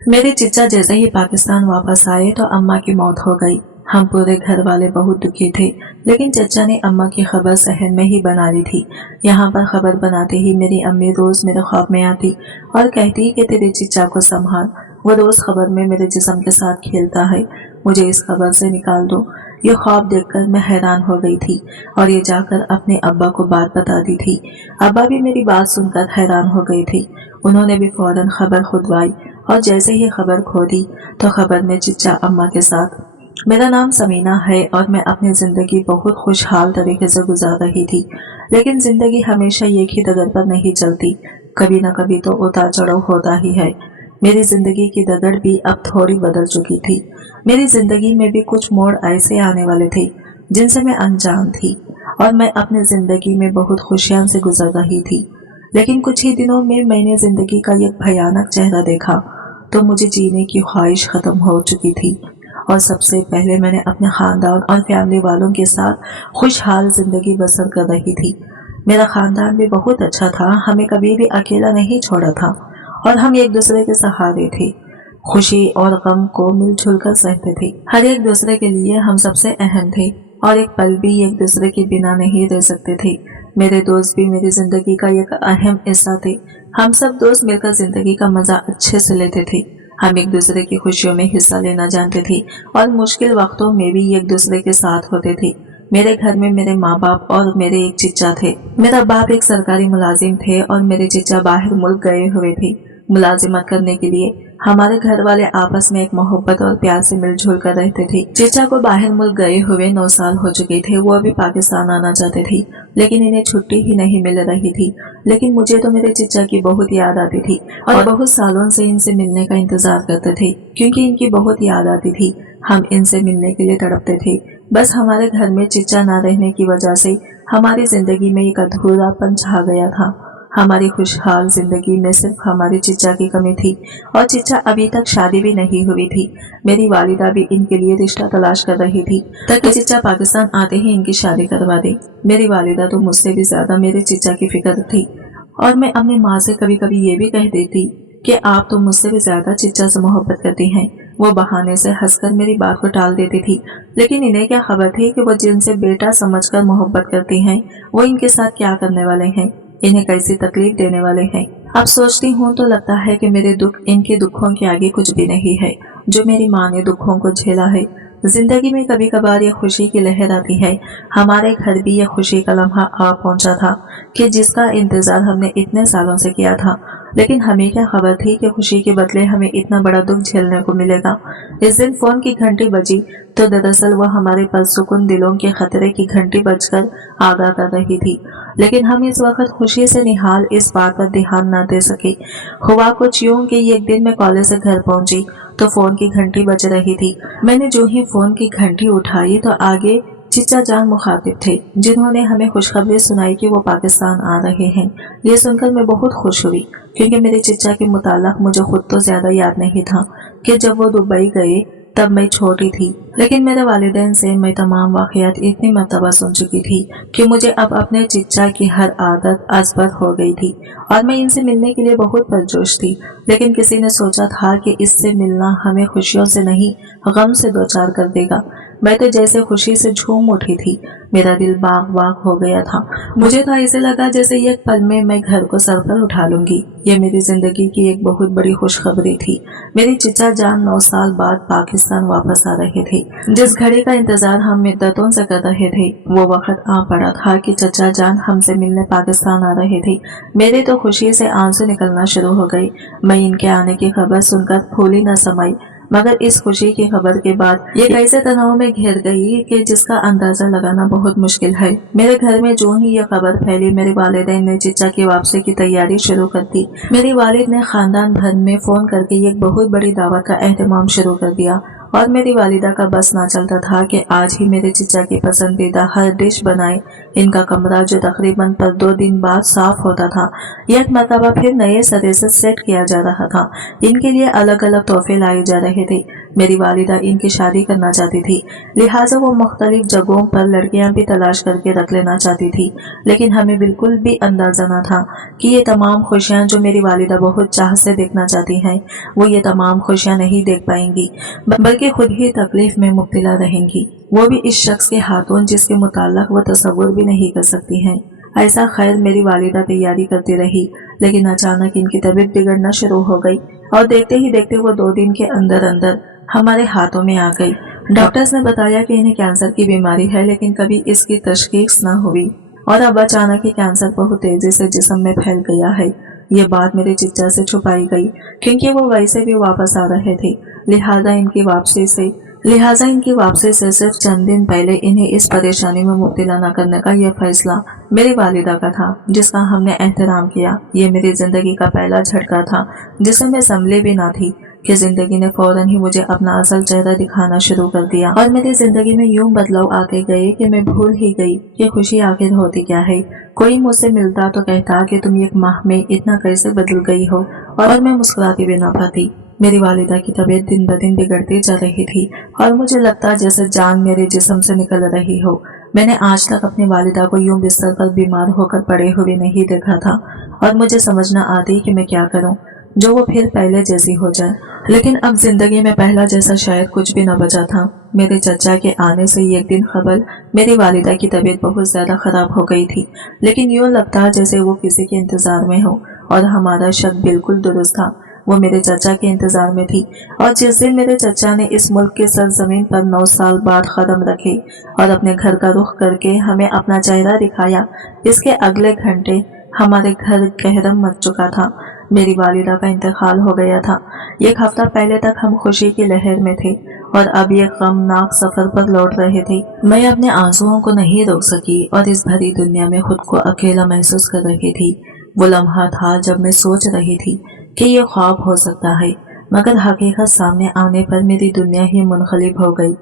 मेरे चिच्चा जैसे ही पाकिस्तान वापस आए तो अम्मा की मौत हो गई। हम पूरे घर वाले बहुत दुखी थे, लेकिन चचा ने अम्मा की खबर सहन में ही बना ली थी। यहाँ पर खबर बनाते ही मेरी अम्मी रोज मेरे ख्वाब में आती और कहती कि तेरे चिच्चा को संभाल, वो रोज खबर में मेरे जिस्म के साथ खेलता है, मुझे इस खबर से निकाल दो। ये ख्वाब देखकर मैं हैरान हो गई थी और ये जाकर अपने अब्बा को बात बता दी थी। अब्बा भी मेरी बात सुनकर हैरान हो गए थे। उन्होंने भी फौरन खबर खुदवाई और जैसे ही खबर खोली तो खबर में चिच्चा अम्मा के साथ। मेरा नाम समीना है और मैं अपनी जिंदगी बहुत खुशहाल तरीके से गुजार रही थी, लेकिन जिंदगी हमेशा एक ही डगर पर नहीं चलती, कभी न कभी तो उतार चढ़ाव होता ही है। मेरी जिंदगी की डगर भी अब थोड़ी बदल चुकी थी। मेरी जिंदगी में भी कुछ मोड़ ऐसे आने वाले थे जिनसे मैं अनजान थी और मैं अपनी जिंदगी में बहुत खुशियां से गुजर रही थी। लेकिन कुछ ही दिनों में मैंने जिंदगी का एक भयानक चेहरा देखा तो मुझे जीने की ख्वाहिश खत्म हो चुकी थी और सबसे पहले मैंने अपने खानदान और फैमिली वालों के साथ खुशहाल जिंदगी बसर कर रही थी। मेरा खानदान भी बहुत अच्छा था, हमें कभी भी अकेला नहीं छोड़ा था और हम एक दूसरे के सहारे थे। खुशी और गम को मिलजुल कर सहते थे, हर एक दूसरे के लिए हम सबसे अहम थे और एक पल भी एक दूसरे के बिना नहीं रह सकते थे। मेरे दोस्त भी मेरी जिंदगी का एक अहम हिस्सा थे। हम सब दोस्त मिलकर जिंदगी का मजा अच्छे से लेते थे। हम एक दूसरे की खुशियों में हिस्सा लेना जानते थे और मुश्किल वक्तों में भी एक दूसरे के साथ होते थे। मेरे घर में मेरे माँ बाप और मेरे एक चिच्चा थे। मेरा बाप एक सरकारी मुलाजिम थे और मेरे चिच्चा बाहर मुल्क गए हुए थे मुलाजिमत करने के लिए। हमारे घर वाले आपस में एक मोहब्बत और प्यार से मिलजुल कर रहते थे। चिच्चा को बाहर मुल्क गए हुए 9 साल हो चुके थे। वो अभी पाकिस्तान आना चाहते थे, लेकिन इन्हें छुट्टी ही नहीं मिल रही थी। लेकिन मुझे तो मेरे चिच्चा की बहुत याद आती थी और बहुत सालों से इनसे मिलने का इंतजार करते थे, क्योंकि इनकी बहुत याद आती थी। हम इनसे मिलने के लिए तड़पते थे। बस हमारे घर में चिच्चा न रहने की वजह से हमारी जिंदगी में एक अधूरापन छा गया था। हमारी खुशहाल जिंदगी में सिर्फ हमारे चिच्चा की कमी थी और चिच्चा अभी तक शादी भी नहीं हुई थी। मेरी वालिदा भी इनके लिए रिश्ता तलाश कर रही थी ताकि चिच्चा पाकिस्तान आते ही इनकी शादी करवा दे। मेरी वालिदा तो मुझसे भी ज्यादा मेरे चिच्चा की फिक्र थी और मैं अपनी माँ से कभी कभी ये भी कह देती कि आप तो मुझसे भी ज्यादा चिच्चा से मोहब्बत करती हैं। वो बहाने से हंसकर मेरी बात को टाल देती थी, लेकिन इन्हें क्या खबर थी कि वो जिनसे बेटा समझकर मोहब्बत करती हैं वो इनके साथ क्या करने वाले हैं, इन्हें कैसी तकलीफ देने वाले हैं। अब सोचती हूँ तो लगता है कि मेरे दुख इनके दुखों के आगे कुछ भी नहीं है। जो मेरी माँ ने दुखों को झेला है, जिंदगी में कभी कभार ये खुशी की लहर आती है। हमारे घर भी ये खुशी का लम्हा आ पहुंचा था कि जिसका इंतजार हमने इतने सालों से किया था, लेकिन हमें क्या खबर थी कि खुशी के बदले हमें इतना बड़ा दुख झेलने को मिलेगा। इस दिन फोन की घंटी बजी तो दरअसल वह हमारे परसुकून दिलों के खतरे की घंटी बजकर आगाह कर रही थी, लेकिन हम इस वक्त खुशी से निहाल इस बात पर ध्यान न दे सके। हुआ कुछ यूं कि एक दिन मैं कॉलेज से घर पहुंची तो फोन की घंटी बज रही थी। मैंने जो ही फोन की घंटी उठाई तो आगे चिच्चा जान मुखातिब थे, जिन्होंने हमें खुशखबरी सुनाई कि वो पाकिस्तान आ रहे हैं। ये सुनकर मैं बहुत खुश हुई, क्योंकि मेरे चिच्चा के मुताल्लिक मुझे खुद तो ज्यादा याद नहीं था कि जब वो दुबई गए तब मैं छोटी थी, लेकिन मेरे वालिदैन से मैं तमाम वाक़यात इतनी मरतबा सुन चुकी थी कि मुझे अब अपने चिच्चा की हर आदत अज़बर हो गई थी और मैं इनसे मिलने के लिए बहुत पुरजोश थी। लेकिन किसी ने सोचा था कि इससे मिलना हमें खुशियों से नहीं गम से दो चार कर देगा। मैं तो जैसे खुशी से झूम उठी थी, मेरा दिल बाग बाग हो गया था। मुझे तो ऐसे लगा जैसे एक पल में मैं घर को सर पर उठा लूंगी। ये मेरी जिंदगी की एक बहुत बड़ी खुशखबरी थी। मेरे चिच्चा जान 9 साल बाद पाकिस्तान वापस आ रहे थे। जिस घड़ी का इंतजार हम मुद्दतों से कर रहे थे वो वक्त आ पड़ा था कि चचा जान हमसे मिलने पाकिस्तान आ रहे थे। मेरे तो खुशी से आंसू निकलना शुरू हो गए। मैं इनके आने की खबर सुनकर फूली न समाई, मगर इस खुशी की खबर के बाद ये कैसे तनाव में घिर गई कि जिसका अंदाजा लगाना बहुत मुश्किल है। मेरे घर में जो ही ये खबर फैली, मेरे वालिदैन ने चिच्चा की वापसी की तैयारी शुरू कर दी। मेरी वालिद ने खानदान भर में फोन करके एक बहुत बड़ी दावत का एहतमाम शुरू कर दिया और मेरी वालिदा का बस ना चलता था कि आज ही मेरे चिच्चा की पसंदीदा हर डिश बनाए। इनका कमरा जो तकरीबन पर 2 दिन बाद साफ होता था, एक मरतबा फिर नए सिरे से सेट किया जा रहा था। इनके लिए अलग अलग तोहफे लाए जा रहे थे। मेरी वालिदा इनकी शादी करना चाहती थी, लिहाजा वो मुख्तलिफ जगहों पर लड़कियां भी तलाश करके रख लेना चाहती थी। लेकिन हमें बिल्कुल भी अंदाजा न था कि ये तमाम खुशियां जो मेरी वालिदा बहुत चाह से देखना चाहती हैं, वो ये तमाम खुशियां नहीं देख पाएंगी, बल्कि खुद ही तकलीफ में मुब्तला रहेंगी, वो भी इस शख्स के हाथों जिसके मुताल्लिक वो तसव्वुर भी नहीं कर सकती हैं। ऐसा खैर मेरी वालिदा तैयारी करती रही, लेकिन अचानक इनकी तबीयत बिगड़ना शुरू हो गई और देखते ही देखते वो 2 दिन के अंदर अंदर हमारे हाथों में आ गई। डॉक्टर्स ने बताया कि इन्हें कैंसर की बीमारी है, लेकिन कभी इसकी तशखीस न हुई और अब अचानक ही कैंसर बहुत तेजी से जिस्म में फैल गया है। ये बात मेरे चिच्चा से छुपाई गई, क्योंकि वो वैसे भी वापस आ रहे थे। लिहाजा इनकी वापसी से सिर्फ चंद दिन पहले इन्हें इस परेशानी में मुब्तला न करने का यह फैसला मेरी वालिदा का था, जिसका हमने एहतराम किया। ये मेरी जिंदगी का पहला झटका था जिसे मैं संभले भी ना थी कि जिंदगी ने फौरन ही मुझे अपना असल चेहरा दिखाना शुरू कर दिया और मेरी जिंदगी में यूं बदलाव आके गए कि मैं भूल ही गई कि खुशी आखिर होती क्या है। कोई मुझसे मिलता तो कहता कि तुम 1 माह में इतना कैसे बदल गई हो, और मैं मुस्कुराती भी ना पाती। मेरी वालिदा की तबीयत दिन ब दिन बिगड़ती जा रही थी और मुझे लगता जैसे जान मेरे जिस्म से निकल रही हो। मैंने आज तक अपनी वालिदा को यूं बिस्तर पर बीमार होकर पड़े हुए नहीं देखा था और मुझे समझ न आती कि मैं क्या करूं जो वो फिर पहले जैसी हो जाए। लेकिन अब जिंदगी में पहला जैसा शायद कुछ भी न बचा था। मेरे चचा के आने से एक दिन खबर मेरी वालिदा की तबीयत बहुत ज्यादा खराब हो गई थी, लेकिन यूं लगता जैसे वो किसी के इंतजार में हो और हमारा शक बिल्कुल दुरुस्त था। वो मेरे चचा के इंतजार में थी और जिस दिन मेरे चचा ने इस मुल्क के सरजमीन पर 9 साल बाद कदम रखे और अपने घर का रुख करके हमें अपना चेहरा दिखाया, इसके अगले घंटे हमारे घर कहरम मच चुका था। मेरी वालिदा का इंतकाल हो गया था। 1 हफ्ता पहले तक हम खुशी की लहर में थे और अब ये गमनाक सफर पर लौट रहे थे। मैं अपने आंसुओं को नहीं रोक सकी और इस भरी दुनिया में खुद को अकेला महसूस कर रही थी। वो लम्हा था जब मैं सोच रही थी कि ये ख्वाब हो सकता है, मगर हकीकत सामने आने पर मेरी दुनिया ही मुनक़लिब हो गई।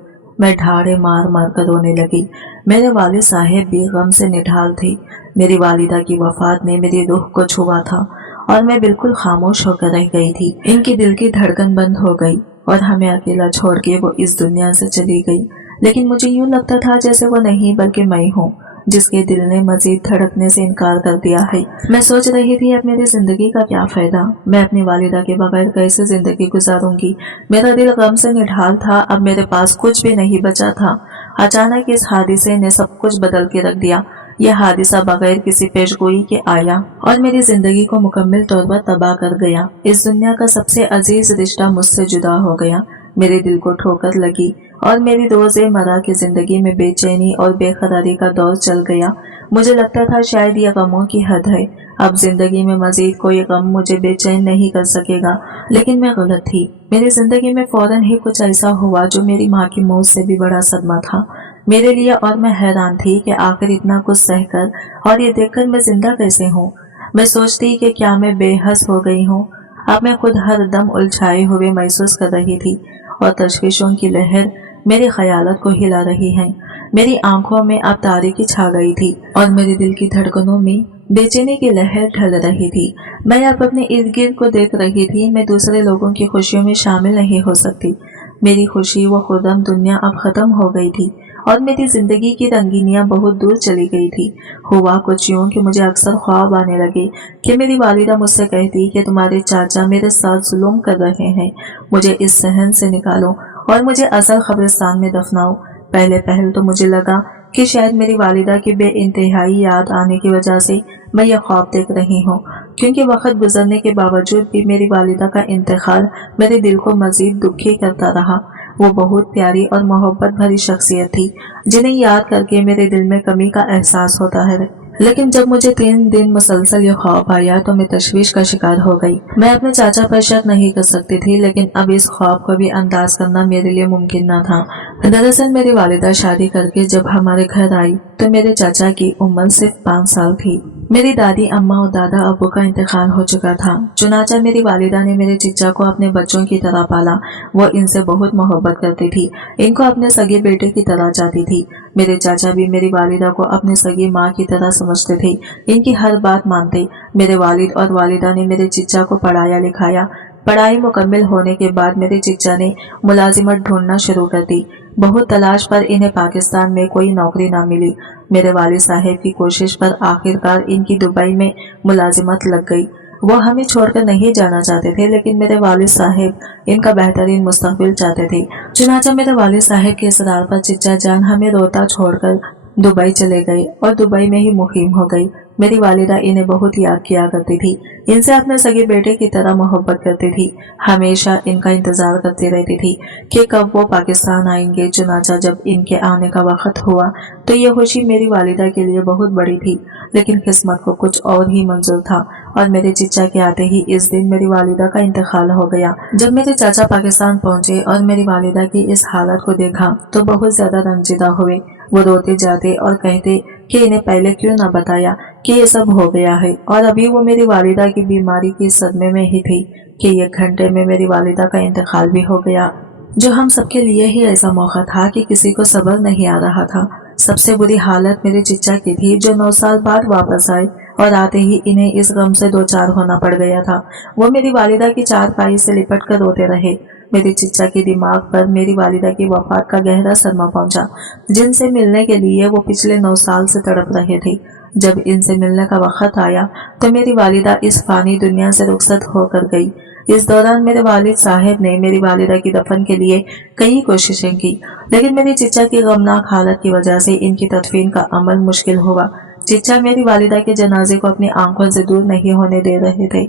मैं ढाड़े मार मार कर रोने लगी। मेरे वालिद साहब भी गम से निढाल थे। मेरी वालिदा की वफात ने मेरी रूह को छुआ था और मैं बिल्कुल खामोश होकर रह गई थी। इनकी दिल की धड़कन बंद हो गई और हमें अकेला छोड़ के वो इस दुनिया से चली गई। लेकिन मुझे यूं लगता था जैसे वो नहीं बल्कि मैं हूँ जिसके दिल ने मजीद धड़कने से इनकार कर दिया है। मैं सोच रही थी अब मेरी जिंदगी का क्या फायदा, मैं अपनी वालिदा के बगैर कैसे जिंदगी गुजारूंगी। मेरा दिल गम से निढाल था, अब मेरे पास कुछ भी नहीं बचा था। अचानक इस हादिसे ने सब कुछ बदल के रख दिया। यह हादिसा बगैर किसी पेशगोई के आया और मेरी जिंदगी को मुकम्मल तौर पर तबाह कर गया। इस दुनिया का सबसे अजीज रिश्ता मुझसे जुदा हो गया। मेरे दिल को ठोकर लगी और मेरी रोज़मर्रा की जिंदगी में बेचैनी और बेकरारी का दौर चल गया। मुझे लगता था शायद यह गमों की हद है, अब जिंदगी में मजीद कोई गम मुझे बेचैन नहीं कर सकेगा। लेकिन मैं गलत थी। मेरी जिंदगी में फौरन ही कुछ ऐसा हुआ जो मेरी माँ की मौत से भी बड़ा सदमा था मेरे लिए, और मैं हैरान थी कि आखिर इतना कुछ सहकर और ये देखकर मैं जिंदा कैसे हूँ। मैं सोचती कि क्या मैं बेहस हो गई हूँ। अब मैं खुद हर दम उलझाए हुए महसूस कर रही थी और तशवीशों की लहर मेरी ख्यालत को हिला रही है। मेरी आंखों में अब तारीकी छा गई थी और मेरे दिल की धड़कनों में बेचैनी की लहर ढल रही थी। मैं अब अपने इर्द गिर्द को देख रही थी। मैं दूसरे लोगों की खुशियों में शामिल नहीं हो सकती। मेरी खुशी व खुर्रम दुनिया अब खत्म हो गई थी और मेरी जिंदगी की रंगीनियां बहुत दूर चली गई थी। हुआ कुछ यूं कि मुझे अक्सर ख्वाब आने लगे कि मेरी वालिदा मुझसे कहती कि तुम्हारे चाचा मेरे साथ जुल्म कर रहे हैं, मुझे इस सहन से निकालो और मुझे असल कब्रिस्तान में दफनाओ। पहले पहल तो मुझे लगा कि शायद मेरी वालिदा की बेइंतहाई याद आने की वजह से मैं यह ख्वाब देख रही हूँ, क्योंकि वक्त गुजरने के बावजूद भी मेरी वालिदा का इंतकाल मेरे दिल को मजीद दुखी करता रहा। वो बहुत प्यारी और मोहब्बत भरी शख्सियत थी जिन्हें याद करके मेरे दिल में कमी का एहसास होता है। लेकिन जब मुझे 3 दिन मुसलसल ये ख्वाब आया तो मैं तशवीश का शिकार हो गई। मैं अपने चाचा पर शक नहीं कर सकती थी, लेकिन अब इस ख्वाब को भी अंदाज करना मेरे लिए मुमकिन न था। दरअसल मेरी वालिदा शादी करके जब हमारे घर आई तो मेरे चाचा की उम्र सिर्फ 5 साल थी। मेरी दादी अम्मा और दादा अब्बू का इंतकाल हो चुका था। चुनाचा मेरी वालिदा ने मेरे चचा को अपने बच्चों की तरह पाला। वो इनसे बहुत मोहब्बत करती थी, इनको अपने सगे बेटे की तरह चाहती थी। मेरे चाचा भी मेरी वालिदा को अपनी सगी माँ की तरह समझते थे, इनकी हर बात मानते। मेरे वालिद और वालिदा ने मेरे चचा को पढ़ाया लिखाया, पढ़ाई मुकम्मल होने के बाद मेरे चिच्चा ने मुलाजिमत ढूंढना शुरू कर दी। बहुत तलाश पर इन्हें पाकिस्तान में कोई नौकरी ना मिली। मेरे वालिद साहब की कोशिश पर आखिरकार इनकी दुबई में मुलाजिमत लग गई। वो हमें छोड़कर नहीं जाना चाहते थे, लेकिन मेरे वालिद साहब इनका बेहतरीन मुस्तकबिल चाहते थे। चुनांचे मेरे वालिद साहब के इसरार पर चिच्चा जान हमें रोता छोड़कर दुबई चले गए और दुबई में ही मुकीम हो गई। मेरी वालिदा इन्हें बहुत याद किया करती थी, इनसे अपने सगे बेटे की तरह मोहब्बत करती थी। हमेशा इनका इंतजार करती रहती थी कि कब वो पाकिस्तान आएंगे। चुनांचा जब इनके आने का वक्त हुआ तो ये खुशी मेरी वालिदा के लिए बहुत बड़ी थी, लेकिन किस्मत को कुछ और ही मंजूर था और मेरे चिच्चा के आते ही इस दिन मेरी वालिदा का इंतकाल हो गया। जब मेरे चाचा पाकिस्तान पहुंचे और मेरी वालिदा की इस हालत को देखा तो बहुत ज्यादा रंजीदा हुए। वो रोते जाते और कहते कि इन्हें पहले क्यों ना बताया कि ये सब हो गया है। और अभी वो मेरी वालिदा की बीमारी की सदमे में ही थी कि एक घंटे में मेरी वालिदा का इंतकाल भी हो गया, जो हम सबके लिए ही ऐसा मौका था कि किसी को सब्र नहीं आ रहा था। सबसे बुरी हालत मेरे चिच्चा की थी, जो 9 साल बाद वापस आए और आते ही इन्हें इस गम से दो चार होना पड़ गया था। वो मेरी वालिदा की चारपाई से लिपट कर रोते रहे। मेरे चिच्चा के दिमाग पर मेरी वालिदा की वफात का गहरा सदमा पहुंचा, जिनसे मिलने के लिए वो पिछले 9 साल से तड़प रहे थे। जब इनसे मिलने का वक्त आया तो मेरी वालिदा इस फानी दुनिया से रुखसत होकर गई। इस दौरान मेरे वालिद साहब ने मेरी वालिदा की दफन के लिए कई कोशिशें की, लेकिन मेरी चिच्चा की गमनाक हालत की वजह से इनकी तदफीन का अमल मुश्किल हुआ। चिच्चा मेरी वालिदा के जनाजे को अपनी आंखों से दूर नहीं होने दे रहे थे।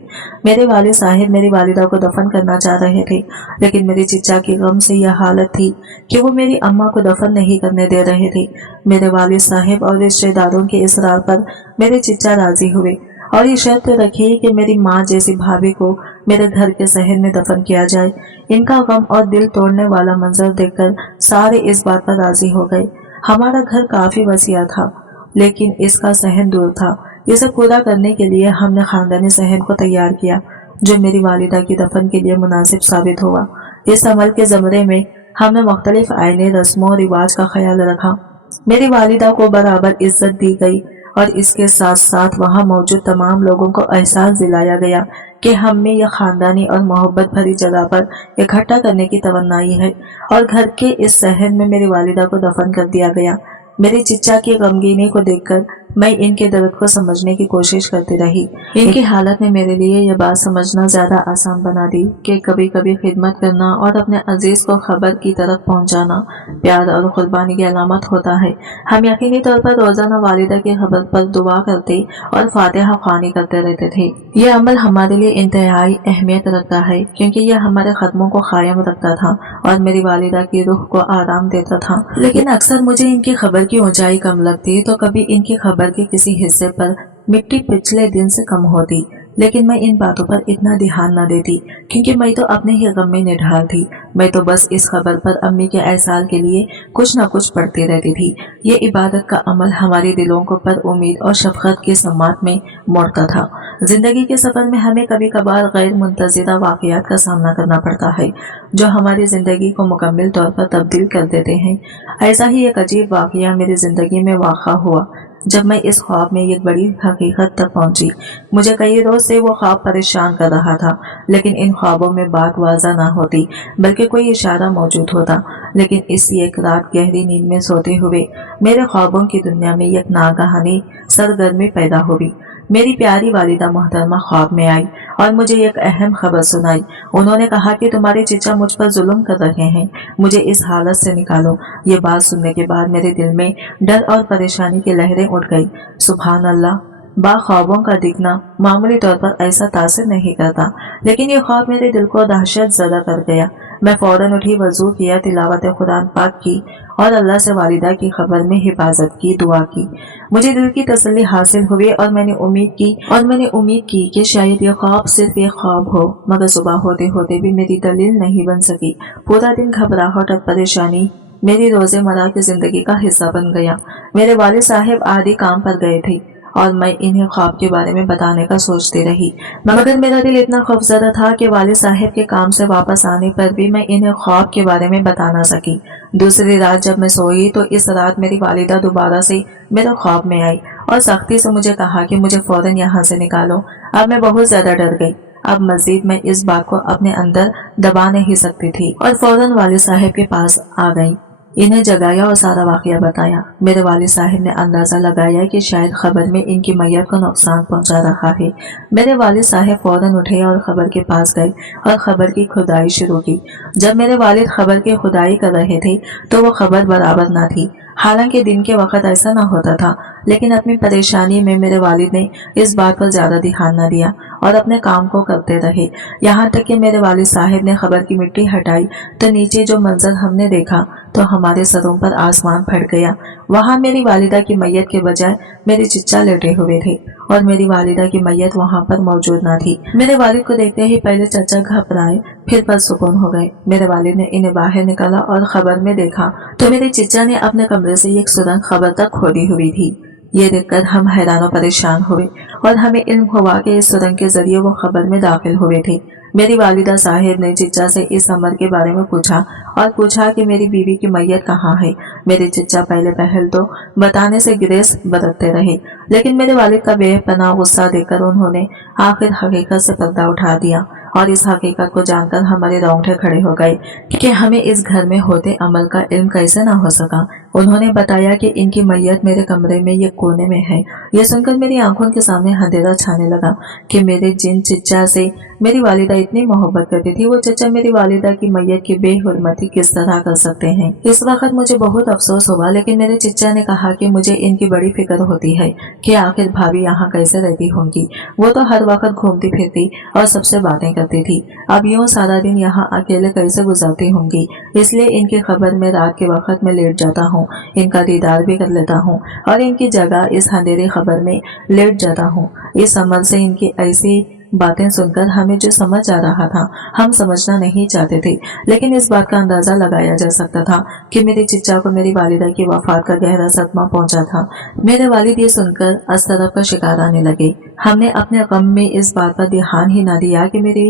मेरे वालिद साहब मेरी वालिदा को दफन करना चाह रहे थे, लेकिन मेरी चिच्चा की गम से यह हालत थी कि वो मेरी अम्मा को दफन नहीं करने दे रहे थे। मेरे वालिद साहब और रिश्तेदारों के इसरार पर मेरे चिच्चा राजी हुए और ये शर्त रखी कि मेरी माँ जैसी भाभी को मेरे घर के सहन में दफन किया जाए। इनका गम और दिल तोड़ने वाला मंजर देखकर सारे इस बात पर राजी हो गए। हमारा घर काफी वसीआ था, लेकिन इसका सहन दूर था। इसे पूरा करने के लिए हमने खानदानी सहन को तैयार किया, जो मेरी वालिदा की दफन के लिए मुनासिब साबित हुआ। इस अमल के ज़मरे में हमने मुख्तलिफ आईने, रस्मों और रिवाज का ख्याल रखा। मेरी वालिदा को बराबर इज्जत दी गई और इसके साथ साथ वहाँ मौजूद तमाम लोगों को एहसास दिलाया गया कि हम में यह खानदानी और मोहब्बत भरी जगह पर इकट्ठा करने की तमन्नाई है। और घर के इस सहन में मेरी वालिदा को दफन कर दिया गया। मेरे चिच्चा की गमगीनी को देखकर मैं इनके दर्द को समझने की कोशिश करती रही। इनकी हालत ने मेरे लिए यह बात समझना ज्यादा आसान बना दी कि कभी कभी खिदमत करना और अपने अजीज को खबर की तरफ पहुंचाना प्यार और कुर्बानी की अलामत होता है। हम यकीनी तौर पर रोजाना वालिदा की खबर पर दुआ करते और फातिहा ख्वानी करते रहते थे। यह अमल हमारे लिए इंतहाई अहमियत रखता है, क्योंकि यह हमारे खत्मों को कायम रखता था और मेरी वालिदा की रूह को आराम देता था। लेकिन अक्सर मुझे इनकी खबर की ऊंचाई कम लगती तो कभी इनकी खबर के किसी हिस्से पर मिट्टी पिछले दिन से कम होती, लेकिन मैं इन बातों पर इतना ध्यान न देती, क्योंकि मैं तो अपने ही गम में निढाल थी। मैं तो बस इस खबर पर अम्मी के एहसास के लिए कुछ न कुछ पढ़ती रहती थी। ये इबादत का अमल हमारे दिलों को पर उम्मीद और शफकत के समात में मोड़ता था। जिंदगी के सफर में हमें कभी कभार गैर मुंतज़िरा वाक़यात का सामना करना पड़ता है, जो हमारी जिंदगी को मुकम्मल तौर पर तब्दील कर देते हैं। ऐसा ही एक अजीब वाक़या मेरी जिंदगी में वाक़ा हुआ जब मैं इस ख्वाब में एक बड़ी हकीकत तक पहुंची। मुझे कई रोज से वो ख्वाब परेशान कर रहा था, लेकिन इन ख्वाबों में बात वाज़ा ना होती, बल्कि कोई इशारा मौजूद होता। लेकिन इस एक रात गहरी नींद में सोते हुए मेरे ख्वाबों की दुनिया में एक नागहानी सरगर्मी पैदा हुई। मेरी प्यारी वालिदा मोहतरमा ख्वाब में आई और मुझे एक अहम खबर सुनाई। उन्होंने कहा कि तुम्हारे चिच्चा मुझ पर जुल्म कर रहे हैं, मुझे इस हालत से निकालो। ये बात सुनने के बाद मेरे दिल में डर और परेशानी की लहरें उठ गई। सुभान अल्लाह, ख्वाबों का दिखना मामूली तौर पर ऐसा तासिर नहीं करता, लेकिन ये ख्वाब मेरे दिल को दहशत ज़दा कर गया। मैं फौरन उठी, वजू किया, तिलावत कुरान पाक की और अल्लाह से वालिदा की खबर में हिफाजत की दुआ की। मुझे दिल की तसल्ली हासिल हुई और मैंने उम्मीद की कि शायद ये ख्वाब सिर्फ एक ख्वाब हो, मगर सुबह होते होते भी मेरी दलील नहीं बन सकी। पूरा दिन घबराहट और परेशानी मेरी रोज़मर्रा की जिंदगी का हिस्सा बन गया। मेरे वालिद साहब आदि काम पर गए थे और मैं इन्हें ख्वाब के बारे में बताने का सोचती रही, मगर मेरा दिल इतना खौफजदा था कि वालिद साहब के काम से वापस आने पर भी मैं इन्हें ख्वाब के बारे में बता ना सकी। दूसरी रात जब मैं सोई तो इस रात मेरी वालिदा दोबारा से मेरे ख्वाब में आई और सख्ती से मुझे कहा कि मुझे फौरन यहाँ से निकालो। अब मैं बहुत ज्यादा डर गई। अब मजीद मैं इस बात को अपने अंदर दबा नहीं सकती थी और फौरन वालिद साहब के पास आ गई। इन्हें जगाया और सारा वाकया बताया। मेरे वालिद साहब ने अंदाजा लगाया कि शायद खबर में इनकी मैयत को नुकसान पहुंचा रहा है। मेरे वालिद साहब फौरन उठे और खबर के पास गए और खबर की खुदाई शुरू की। जब मेरे वालिद खबर की खुदाई कर रहे थे तो वो खबर बराबर न थी। हालांकि दिन के वक्त ऐसा ना होता था, लेकिन अपनी परेशानी में मेरे वालिद ने इस बात पर ज्यादा ध्यान न दिया और अपने काम को करते रहे। यहाँ तक कि मेरे वालिद साहब ने खबर की मिट्टी हटाई तो नीचे जो मंजर हमने देखा तो हमारे सरों पर आसमान फट गया। वहाँ मेरी वालिदा की मैयत के बजाय मेरे चिच्चा लेटे हुए थे और मेरी वालिदा की मैयत वहाँ पर मौजूद न थी। मेरे वालिद को देखते ही पहले चचा घबराए, फिर पुरसुकून हो गए। मेरे वालिद ने इन्हें बाहर निकाला और खबर में देखा तो मेरे चिच्चा ने अपने कमरे से एक सुरंग खबर तक खोदी हुई थी। ये देखकर हम हैरान और परेशान हुए और हमें इल्म हुआ कि इस सुरंग के जरिए वो खबर में दाखिल हुए थे। मेरी वालिदा साहिब ने चिच्चा से इस अमर के बारे में पूछा और पूछा कि मेरी बीवी की मैयत कहाँ है। मेरे चिच्चा पहले पहल तो बताने से गिरेज बरतते रहे, लेकिन मेरे वालिद का बेपनाह गुस्सा देखकर उन्होंने आखिर हकीकत से पर्दा उठा दिया और इस हकीकत को जानकर हमारे रोंगटे खड़े हो गए कि हमें इस घर में होते अमल का इल्म कैसे ना हो सका। उन्होंने बताया कि इनकी मैयत मेरे कमरे में ये कोने में है। ये सुनकर मेरी आंखों के सामने अंधेरा छाने लगा कि मेरे जिन चिच्चा से मेरी वालिदा इतनी मोहब्बत करती थी, वो चचा मेरी वालिदा की मैयत की बेहुरमती किस तरह कर सकते हैं। इस वक्त मुझे बहुत अफसोस हुआ, लेकिन मेरे चिच्चा ने कहा कि मुझे इनकी बड़ी फिक्र होती है कि आखिर भाभी यहाँ कैसे रहती होंगी। वो तो हर वक्त घूमती फिरती और सबसे बातें करती थी। अब यूं सारा दिन यहाँ अकेले कैसे गुजारती होंगी, इसलिए इनकी खबर में रात के वक्त में लेट जाता हूँ, इनका दीदार भी कर लेता हूँ और इनकी जगह इस अंधेरी खबर में लेट जाता हूँ। इस अमल से इनकी ऐसी बातें सुनकर हमें जो समझ आ रहा था हम समझना नहीं चाहते थे, लेकिन इस बात का अंदाजा लगाया जा सकता था कि मेरे चिच्चा को मेरी वालिदा की वफात का गहरा सदमा पहुंचा था। मेरे वालिद ये सुनकर अस्तरफ का शिकार आने लगे। हमने अपने गम में इस बात पर ध्यान ही न दिया कि मेरी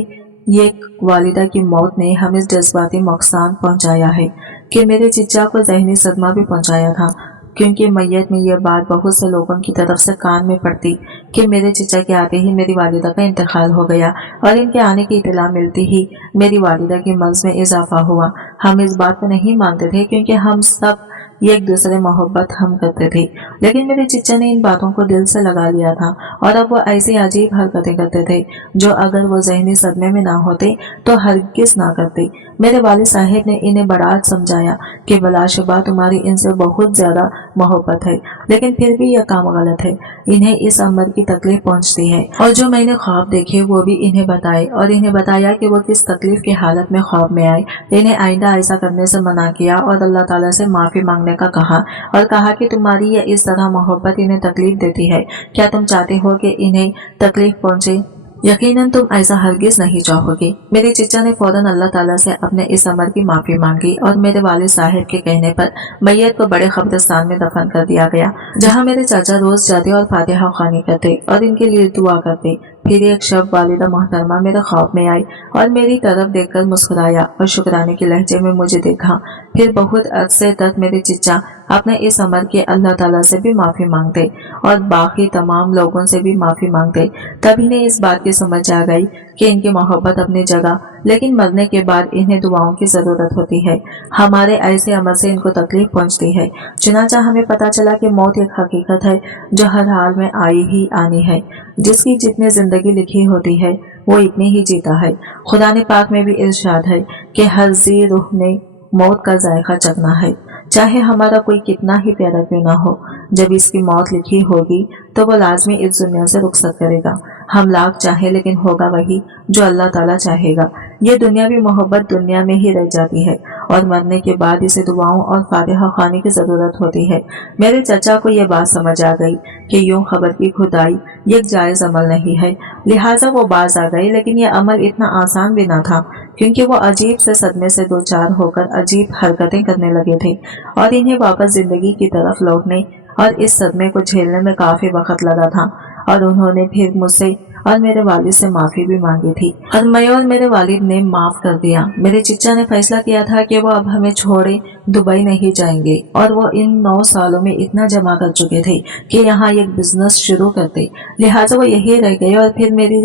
ये वालिदा की मौत ने हमें जज्बाती नुकसान पहुंचाया है कि मेरे चिच्चा को ज़हनी सदमा भी पहुंचाया था, क्योंकि मैयत में यह बात बहुत से लोगों की तरफ से कान में पड़ती कि मेरे चिच्चा के आते ही मेरी वालिदा का इंतकाल हो गया और इनके आने की इतला मिलती ही मेरी वालिदा की मर्ज में इजाफा हुआ। हम इस बात को नहीं मानते थे क्योंकि हम सब एक दूसरे मोहब्बत हम करते थे, लेकिन मेरे चिच्चा ने इन बातों को दिल से लगा लिया था और अब वो ऐसी अजीब हरकतें करते थे जो अगर वो जहनी सदमे में ना होते तो हरगिज ना करते। मेरे वालिद साहब ने इन्हें बड़ा समझाया कि बलाशुबा तुम्हारी इनसे बहुत ज्यादा मोहब्बत है, लेकिन फिर भी यह काम गलत है। इन्हें इस अमर की तकलीफ पहुंचती है और जो मैंने ख्वाब देखे वो भी इन्हें बताए और इन्हें बताया कि वो किस तकलीफ की हालत में ख्वाब में आए। इन्हें आइंदा ऐसा करने से मना किया और अल्लाह ताला से माफी मांगने का कहा और कहा कि तुम्हारी यह इस तरह मोहब्बत इन्हें तकलीफ देती है, क्या तुम चाहते हो कि इन्हें तकलीफ पहुंचे? यकीनन तुम ऐसा हरगिज नहीं चाहोगे। मेरे चिच्चा ने फौरन अल्लाह ताला से अपने इस अमर की माफी मांगी और मेरे वालिद साहब के कहने पर मैयत को बड़े कब्रिस्तान में दफन कर दिया गया, जहां मेरे चाचा रोज जाते और फातिहा ख्वानी करते और इनके लिए दुआ करते। फिर एक शब वालिदा मोहतरमा मेरे ख्वाब में आई और मेरी तरफ देखकर मुस्कुराया और शुक्राने के लहजे में मुझे देखा। फिर बहुत अरसे तक मेरे चिच्चा अपने इस अमर के अल्लाह ताला से भी माफी मांगते और बाकी तमाम लोगों से भी माफी मांगते। तब इन्हें इस बात की समझ आ गई कि इनकी मोहब्बत अपनी जगह, लेकिन मरने के बाद इन्हें दुआओं की जरूरत होती है। हमारे ऐसे अमल से इनको तकलीफ पहुंचती है। चुनांचा हमें पता चला कि मौत एक हकीकत है जो हर हाल में आई ही आनी है। जिसकी जितनी जिंदगी लिखी होती है वो इतनी ही जीता है। खुदा ने पाक में भी इरशाद है कि हर जी रूह ने मौत का जायका चखना है, चाहे हमारा कोई कितना ही प्यारा क्यों ना हो। जब इसकी मौत लिखी होगी तो वो लाजमी इस दुनिया से रुखसत करेगा। हम लाख चाहे लेकिन होगा वही जो अल्लाह ताला चाहेगा। ये दुनियावी मोहब्बत दुनिया में ही रह जाती है और मरने के बाद इसे दुआओं और फातिहा ख्वानी की जरूरत होती है। मेरे चचा को ये बात समझ आ गई कि यूं खबर की खुदाई एक जायज अमल नहीं है, लिहाजा वो बाज आ गई। लेकिन ये अमल इतना आसान भी ना था, क्योंकि वो अजीब से सदमे से दो चार होकर अजीब हरकतें करने लगे थे और इन्हें वापस जिंदगी की तरफ लौटने और इस सदमे को झेलने में काफी वक्त लगा था। और उन्होंने फिर मुझसे और मेरे वालिद से माफी भी मांगी थी और मैं और मेरे वालिद ने माफ कर दिया। मेरे चिच्चा ने फैसला किया था कि वो अब हमें छोड़े दुबई नहीं जाएंगे और वो इन 9 सालों में इतना जमा कर चुके थे कि यहाँ एक बिजनेस शुरू करते, लिहाजा वो यही रह गए। और फिर मेरी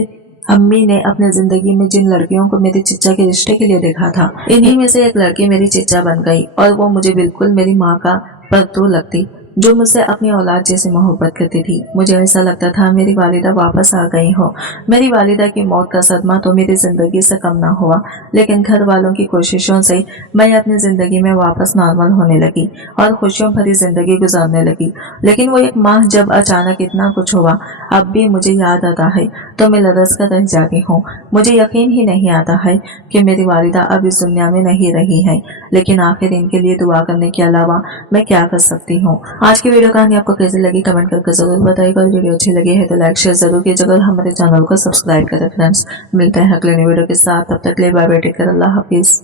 अम्मी ने अपने जिंदगी में जिन लड़कियों को मेरे चिच्चा के रिश्ते के लिए देखा था, इन्हीं में से एक लड़की मेरी चिच्चा बन गई और वो मुझे बिल्कुल मेरी माँ का परतू लगती, जो मुझसे अपनी औलाद जैसे मोहब्बत करती थी। मुझे ऐसा लगता था मेरी वालिदा वापस आ गई हो। मेरी वालिदा की मौत का सदमा तो मेरी जिंदगी से कम ना हुआ, लेकिन घर वालों की कोशिशों से मैं अपनी जिंदगी में वापस नॉर्मल होने लगी और खुशियों भरी जिंदगी गुजारने लगी। लेकिन वो एक माह जब अचानक इतना कुछ हुआ, अब भी मुझे याद आता है तो मैं लरस कर रह जाती हूँ। मुझे यकीन ही नहीं आता है कि मेरी वालिदा अब इस दुनिया में नहीं रही है, लेकिन आखिर इनके लिए दुआ करने के अलावा मैं क्या कर सकती हूँ। आज की वीडियो कहानी आपको कैसी लगी कमेंट करके जरूर बताइएगा। वीडियो अच्छी लगी है तो लाइक शेयर जरूर कीजिएगा, हमारे चैनल को सब्सक्राइब करें फ्रेंड्स। मिलते हैं अगले वीडियो के साथ, तब तक ले बाय बाय, टेक केयर, अल्लाह हाफिज।